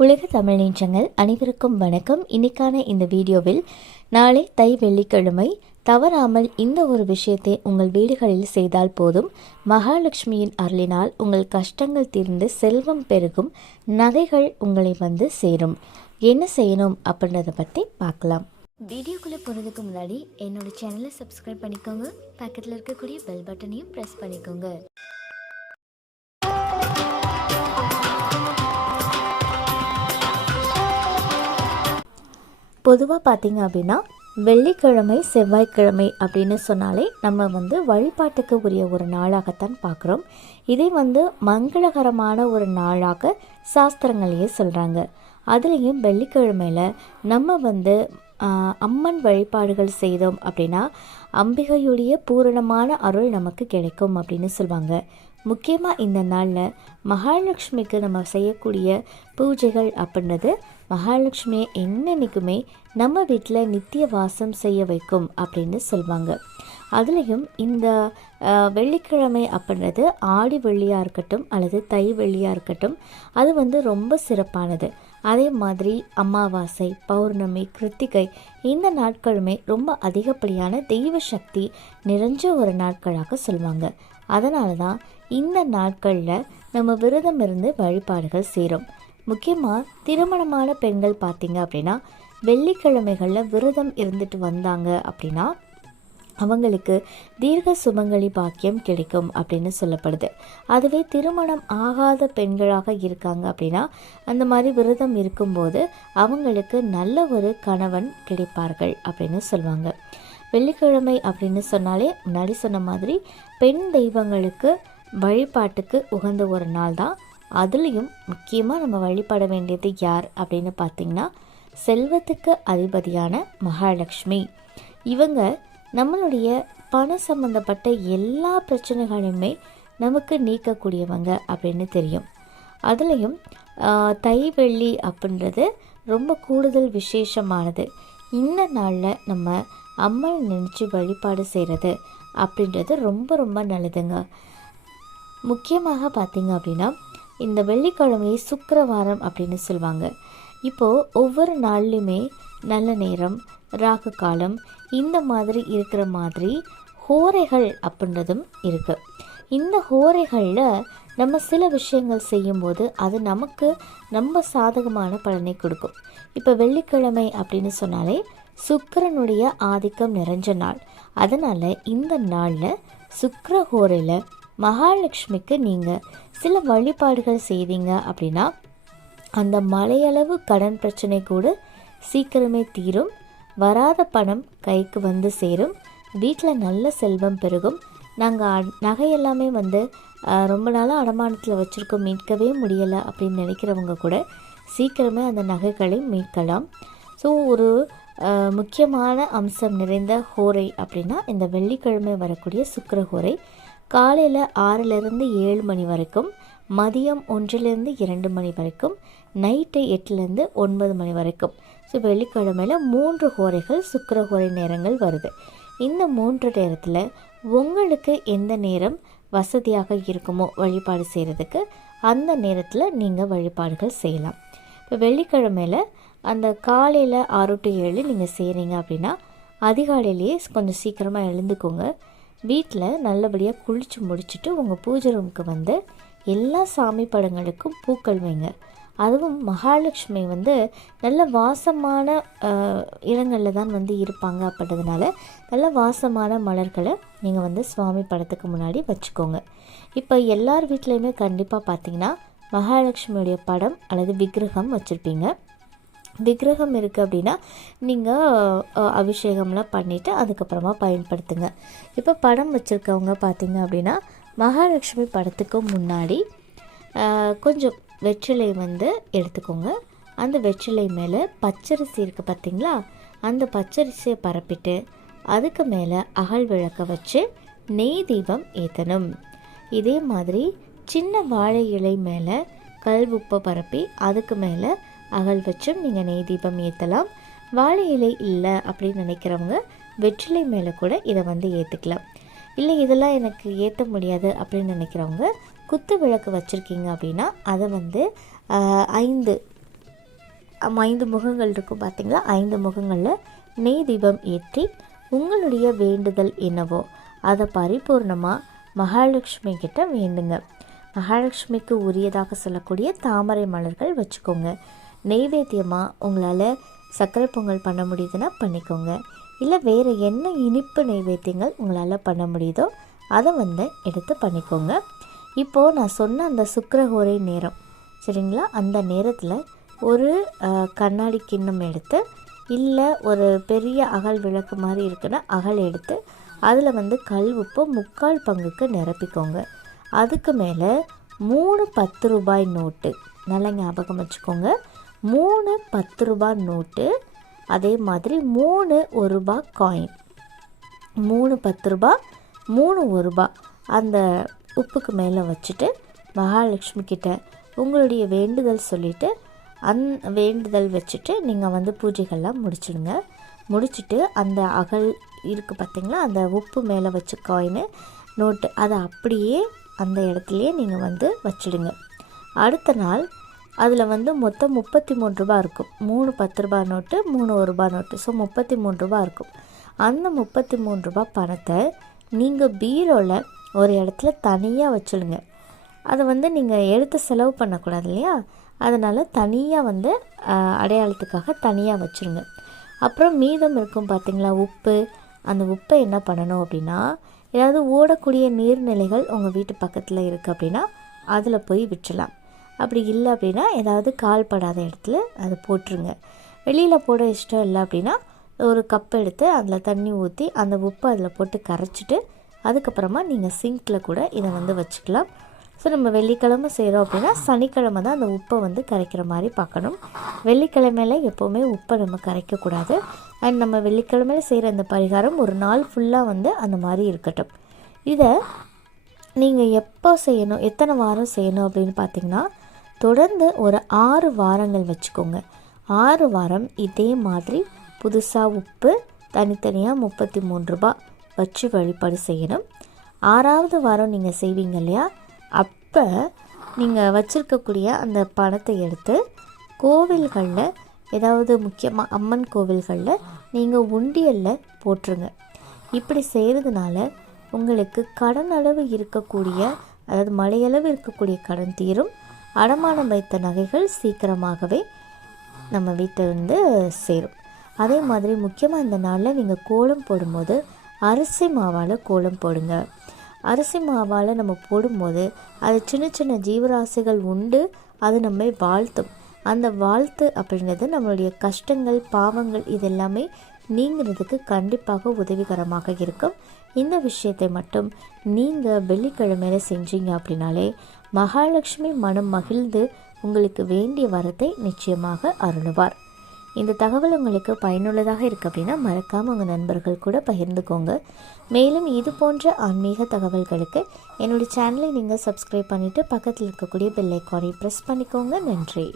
உலக தமிழ் நெஞ்சங்கள் அனைவருக்கும் வணக்கம். இன்னைக்கான இந்த வீடியோவில் நாளை தை வெள்ளிக்கிழமை தவறாமல் இந்த ஒரு விஷயத்தை உங்கள் வீடுகளில் செய்தால் போதும். மகாலட்சுமியின் அருளினால் உங்கள் கஷ்டங்கள் தீர்ந்து செல்வம் பெருகும். நகைகள் உங்களை வந்து சேரும். என்ன செய்யணும் அப்படின்றத பற்றி பார்க்கலாம். வீடியோக்குள்ளே போகிறதுக்கு முன்னாடி என்னோட சேனலை சப்ஸ்கிரைப் பண்ணிக்கோங்க. பக்கத்தில் இருக்கக்கூடிய பெல் பட்டனையும் ப்ரெஸ் பண்ணிக்கோங்க. பொதுவாக பார்த்தீங்க அப்படின்னா வெள்ளிக்கிழமை செவ்வாய்க்கிழமை அப்படின்னு சொன்னாலே நம்ம வந்து வழிபாட்டுக்கு உரிய ஒரு நாளாகத்தான் பார்க்குறோம் இதை வந்து மங்களகரமான ஒரு நாளாக சாஸ்திரங்களையே சொல்கிறாங்க அதுலேயும் வெள்ளிக்கிழமையில் நம்ம வந்து அம்மன் வழிபாடுகள் செய்தோம் அப்படின்னா அம்பிகையுடைய பூரணமான அருள் நமக்கு கிடைக்கும் அப்படின்னு சொல்லுவாங்க முக்கியமாக இந்த நாளில் மகாலட்சுமிக்கு நம்ம செய்யக்கூடிய பூஜைகள் அப்படின்றது மகாலட்சுமியை என்னன்னைக்குமே நம்ம வீட்டில் நித்திய வாசம் செய்ய வைக்கும் அப்படின்னு சொல்லுவாங்க அதுலேயும் இந்த வெள்ளிக்கிழமை அப்படின்றது ஆடி வெள்ளியாக இருக்கட்டும் அல்லது தை வெள்ளியாக இருக்கட்டும் அது வந்து ரொம்ப சிறப்பானது. அதே மாதிரி அமாவாசை பௌர்ணமி கிருத்திகை இந்த நாட்களுமே ரொம்ப அதிகப்படியான தெய்வ சக்தி நிறைஞ்ச ஒரு நாட்களாக சொல்லுவாங்க அதனால தான் இந்த நாட்களில் நம்ம விரதம் இருந்து வழிபாடுகள் செய்கிறோம் முக்கியமாக திருமணமான பெண்கள் பார்த்திங்க அப்படின்னா வெள்ளிக்கிழமைகளில் விரதம் இருந்துட்டு வந்தாங்க அப்படின்னா அவங்களுக்கு தீர்க்க சுமங்கலி பாக்கியம் கிடைக்கும் அப்படின்னு சொல்லப்படுது. அதுவே திருமணம் ஆகாத பெண்களாக இருக்காங்க அப்படின்னா அந்த மாதிரி விரதம் இருக்கும்போது அவங்களுக்கு நல்ல ஒரு கணவன் கிடைப்பார்கள் அப்படின்னு சொல்லுவாங்க. வெள்ளிக்கிழமை அப்படின்னு சொன்னாலே முன்னாடி சொன்ன மாதிரி பெண் தெய்வங்களுக்கு வழிபாட்டுக்கு உகந்த ஒரு நாள் தான் அதுலேயும் முக்கியமாக நம்ம வழிபட வேண்டியது யார் அப்படின்னு பார்த்திங்கன்னா செல்வத்துக்கு அதிபதியான மகாலட்சுமி. இவங்க நம்மளுடைய பண சம்மந்தப்பட்ட எல்லா பிரச்சனைகளையுமே நமக்கு நீக்கக்கூடியவங்க அப்படின்னு தெரியும். அதுலேயும் தை வெள்ளி அப்படின்றது ரொம்ப கூடுதல் விசேஷமானது. இந்த நாளில் நம்ம அம்மன் நினச்சி வழிபாடு செய்கிறது அப்படின்றது ரொம்ப ரொம்ப நல்லதுங்க. முக்கியமாக பார்த்திங்க அப்படின்னா இந்த வெள்ளிக்கிழமையை சுக்கரவாரம் அப்படின்னு சொல்லுவாங்க இப்போது ஒவ்வொரு நாள்லையுமே நல்ல நேரம் ராகு காலம் இந்த மாதிரி இருக்கிற மாதிரி ஹோரைகள் அப்படின்றதும் இருக்குது இந்த ஹோரைகளில் நம்ம சில விஷயங்கள் செய்யும்போது அது நமக்கு ரொம்ப சாதகமான பலனை கொடுக்கும். இப்போ வெள்ளிக்கிழமை அப்படின்னு சொன்னாலே சுக்கரனுடைய ஆதிக்கம் நிறைஞ்ச நாள். அதனால் இந்த நாளில் சுக்கர ஹோரையில் மகாலட்சுமிக்கு நீங்கள் சில வழிபாடுகள் செய்வீங்க அப்படின்னா அந்த மலையளவு கடன் பிரச்சனை கூட சீக்கிரமே தீரும். வராத பணம் கைக்கு வந்து சேரும். வீட்டில் நல்ல செல்வம் பெருகும். நாங்கள் நகை எல்லாமே வந்து ரொம்ப நாளாக அடமானத்தில் வச்சுருக்கோம். மீட்கவே முடியலை அப்படின்னு நினைக்கிறவங்க கூட சீக்கிரமே அந்த நகைகளை மீட்கலாம். ஸோ ஒரு முக்கியமான அம்சம் நிறைந்த ஹோரை அப்படின்னா இந்த வெள்ளிக்கிழமை வரக்கூடிய சுக்கிர ஹோரை காலையில் ஆறிலிருந்து ஏழு மணி வரைக்கும் மதியம் ஒன்றிலிருந்து இரண்டு மணி வரைக்கும் நைட்டு எட்டுலேருந்து ஒன்பது மணி வரைக்கும். ஸோ வெள்ளிக்கிழமையில் மூன்று ஹோரைகள் சுக்கரஹோரை நேரங்கள் வருது. இந்த மூன்று நேரத்தில் உங்களுக்கு எந்த நேரம் வசதியாக இருக்குமோ வழிபாடு செய்கிறதுக்கு அந்த நேரத்தில் நீங்கள் வழிபாடுகள் செய்யலாம். இப்போ வெள்ளிக்கிழமையில் அந்த காலையில் ஆறு டு ஏழு நீங்கள் செய்கிறீங்க அப்படின்னா அதிகாலையிலேயே கொஞ்சம் சீக்கிரமாக எழுந்துக்கோங்க. வீட்டில் நல்லபடியாக குளித்து முடிச்சுட்டு உங்கள் பூஜை ரூமுக்கு வந்து எல்லா சாமி படங்களுக்கும் பூக்கள் வைங்க. அதுவும் மகாலட்சுமி வந்து நல்ல வாசமான இடங்களில் தான் வந்து இருப்பாங்க அப்படின்றதுனால நல்ல வாசமான மலர்களை நீங்கள் வந்து சுவாமி படத்துக்கு முன்னாடி வச்சுக்கோங்க. இப்போ எல்லார் வீட்லேயுமே கண்டிப்பாக பார்த்தீங்கன்னா மகாலட்சுமியுடைய படம் அல்லது விக்கிரகம் வச்சுருப்பீங்க. விக்கிரகம் இருக்குது அப்படின்னா நீங்கள் அபிஷேகம்லாம் பண்ணிவிட்டு அதுக்கப்புறமா பயன்படுத்துங்க. இப்போ படம் வச்சுருக்கவங்க பார்த்தீங்க அப்படின்னா மகாலட்சுமி படத்துக்கு முன்னாடி கொஞ்சம் வெற்றிலை வந்து எடுத்துக்கோங்க. அந்த வெற்றிலை மேலே பச்சரிசி இருக்குது பார்த்திங்களா அந்த பச்சரிசியை பரப்பிட்டு அதுக்கு மேலே அகல் விளக்க வச்சு நெய் தீபம் ஏற்றணும் இதே மாதிரி சின்ன வாழை இலை மேலே கல் உப்பை பரப்பி அதுக்கு மேலே அகல் வச்சும் நீங்கள் நெய் தீபம் ஏற்றலாம் வாழை இலை இல்லை அப்படின்னு நினைக்கிறவங்க வெற்றிலை மேலே கூட இதை வந்து ஏற்றுக்கலாம் இல்லை இதெல்லாம் எனக்கு ஏற்ற முடியாது அப்படின்னு நினைக்கிறவங்க குத்து விளக்கு வச்சுருக்கீங்க அப்படின்னா அதை வந்து ஐந்து ஐந்து முகங்கள் இருக்கும் பார்த்தீங்களா ஐந்து முகங்களில் நெய் தீபம் ஏற்றி உங்களுடைய வேண்டுதல் என்னவோ அதை பரிபூர்ணமாக மகாலட்சுமி கிட்ட வேண்டுங்க. மகாலட்சுமிக்கு உரியதாக சொல்லக்கூடிய தாமரை மலர்கள் வச்சுக்கோங்க. நெய்வேத்தியமாக உங்களால் சர்க்கரை பொங்கல் பண்ண முடியுதுன்னா பண்ணிக்கோங்க. இல்லை வேறு என்ன இனிப்பு நெய்வேத்தியங்கள் உங்களால் பண்ண முடியுதோ அதை வந்து எடுத்து பண்ணிக்கோங்க. இப்போது நான் சொன்ன அந்த சுக்கரஹோரை நேரம். சரிங்களா? அந்த நேரத்தில் ஒரு கண்ணாடி கிண்ணம் எடுத்து இல்லை ஒரு பெரிய அகல் விளக்கு மாதிரி இருக்குன்னா அகல் எடுத்து அதில் வந்து கல் உப்பு முக்கால் பங்குக்கு நிரப்பிக்கோங்க. அதுக்கு மேலே மூணு பத்து ரூபாய் நோட்டு நல்லா ஞாபகம் வச்சுக்கோங்க. மூணு பத்து ரூபாய் நோட்டு அதே மாதிரி மூணு ஒரு ரூபாய் காயின் மூணு பத்து ரூபா மூணு ஒரு ரூபா. அந்த உப்புக்கு மேலே வச்சுட்டு மகாலட்சுமி கிட்ட உங்களுடைய வேண்டுதல் சொல்லிவிட்டு அந் வேண்டுதல் வச்சுட்டு நீங்கள் வந்து பூஜைகள்லாம் முடிச்சிடுங்க. முடிச்சுட்டு அந்த அகல் இருக்குது பார்த்திங்களா அந்த உப்பு மேலே வச்ச காயின் நோட்டு அதை அப்படியே அந்த இடத்துலையே நீங்கள் வந்து வச்சிடுங்க. அடுத்த நாள் அதில் வந்து மொத்தம் முப்பத்தி மூணு ரூபா இருக்கும். மூணு பத்து ரூபா நோட்டு மூணு ஒரு ரூபா நோட்டு. ஸோ முப்பத்தி மூணு ரூபா இருக்கும். அந்த முப்பத்தி மூணு ரூபா பணத்தை நீங்கள் பீரோவில் ஒரு இடத்துல தனியாக வச்சுடுங்க அதை வந்து நீங்கள் எடுத்து செலவு பண்ணக்கூடாது இல்லையா? அதனால் தனியாக வந்து அடையாளத்துக்காக தனியாக வச்சுருங்க. அப்புறம் மீதம் இருக்கும் பார்த்தீங்களா உப்பு. அந்த உப்பை என்ன பண்ணணும் அப்படின்னா ஏதாவது ஓடக்கூடிய நீர்நிலைகள் உங்கள் வீட்டு பக்கத்தில் இருக்குது அப்படின்னா அதில் போய் விட்டுலாம் அப்படி இல்லை அப்படின்னா ஏதாவது கால் படாத இடத்துல அதை போட்டுருங்க. வெளியில் போட இஷ்டம் இல்லை அப்படின்னா ஒரு கப் எடுத்து அதில் தண்ணி ஊற்றி அந்த உப்பை அதில் போட்டு கரைச்சிட்டு அதுக்கப்புறமா நீங்கள் சிங்கில் கூட இதை வந்து வச்சுக்கலாம். ஸோ நம்ம வெள்ளிக்கிழமை செய்கிறோம் அப்படின்னா சனிக்கிழமை தான் அந்த உப்பை வந்து கரைக்கிற மாதிரி பார்க்கணும். வெள்ளிக்கிழமையில எப்போவுமே உப்பை நம்ம கரைக்கக்கூடாது அண்ட் நம்ம வெள்ளிக்கிழமையில செய்கிற அந்த பரிகாரம் ஒரு நாள் ஃபுல்லாக வந்து அந்த மாதிரி இருக்கட்டும். இதை நீங்கள் எப்போ செய்யணும் எத்தனை வாரம் செய்யணும் அப்படின்னு பார்த்தீங்கன்னா தொடர்ந்து ஒரு ஆறு வாரங்கள் வச்சுக்கோங்க. ஆறு வாரம் இதே மாதிரி புதுசாக உப்பு தனித்தனியாக முப்பத்தி மூணு ரூபா வச்சு வழிபாடு செய்யணும். ஆறாவது வாரம் நீங்கள் செய்வீங்க இல்லையா? அப்போ நீங்கள் வச்சுருக்கக்கூடிய அந்த பணத்தை எடுத்து கோவில்களில் ஏதாவது முக்கியமாக அம்மன் கோவில்களில் நீங்கள் உண்டியலில் போட்டுருங்க. இப்படி செய்கிறதுனால உங்களுக்கு கடன் அளவு இருக்கக்கூடிய அதாவது மழையளவு இருக்கக்கூடிய கடன் தீரும். அடமானம் வைத்த நகைகள் சீக்கிரமாகவே நம்ம வீட்டில் வந்து சேரும். அதே மாதிரி முக்கியமாக இந்த நாளில் நீங்கள் கோலம் போடும்போது அரிசி மாவால் கோலம் போடுங்க. அரிசி மாவால் நம்ம போடும்போது அது சின்ன சின்ன ஜீவராசிகள் உண்டு அது நம்மை வாழ்த்தும். அந்த வாழ்த்து அப்படிங்கிறது நம்மளுடைய கஷ்டங்கள் பாவங்கள் இதெல்லாமே நீங்கிறதுக்கு கண்டிப்பாக உதவிகரமாக இருக்கும். இந்த விஷயத்தை மட்டும் நீங்கள் வெள்ளிக்கிழமையில செஞ்சீங்க அப்படின்னாலே மகாலட்சுமி மனம் மகிழ்ந்து உங்களுக்கு வேண்டிய வரத்தை நிச்சயமாக அருளுவார். இந்த தகவல் உங்களுக்கு பயனுள்ளதாக இருக்கு அப்படின்னா மறக்காமல் உங்கள் நண்பர்கள் கூட பகிர்ந்துக்கோங்க. மேலும் இது போன்ற ஆன்மீக தகவல்களுக்கு என்னுடைய சேனலை நீங்கள் சப்ஸ்கிரைப் பண்ணிவிட்டு பக்கத்தில் இருக்கக்கூடிய பெல்லைக்கானை ப்ரெஸ் பண்ணிக்கோங்க. நன்றி.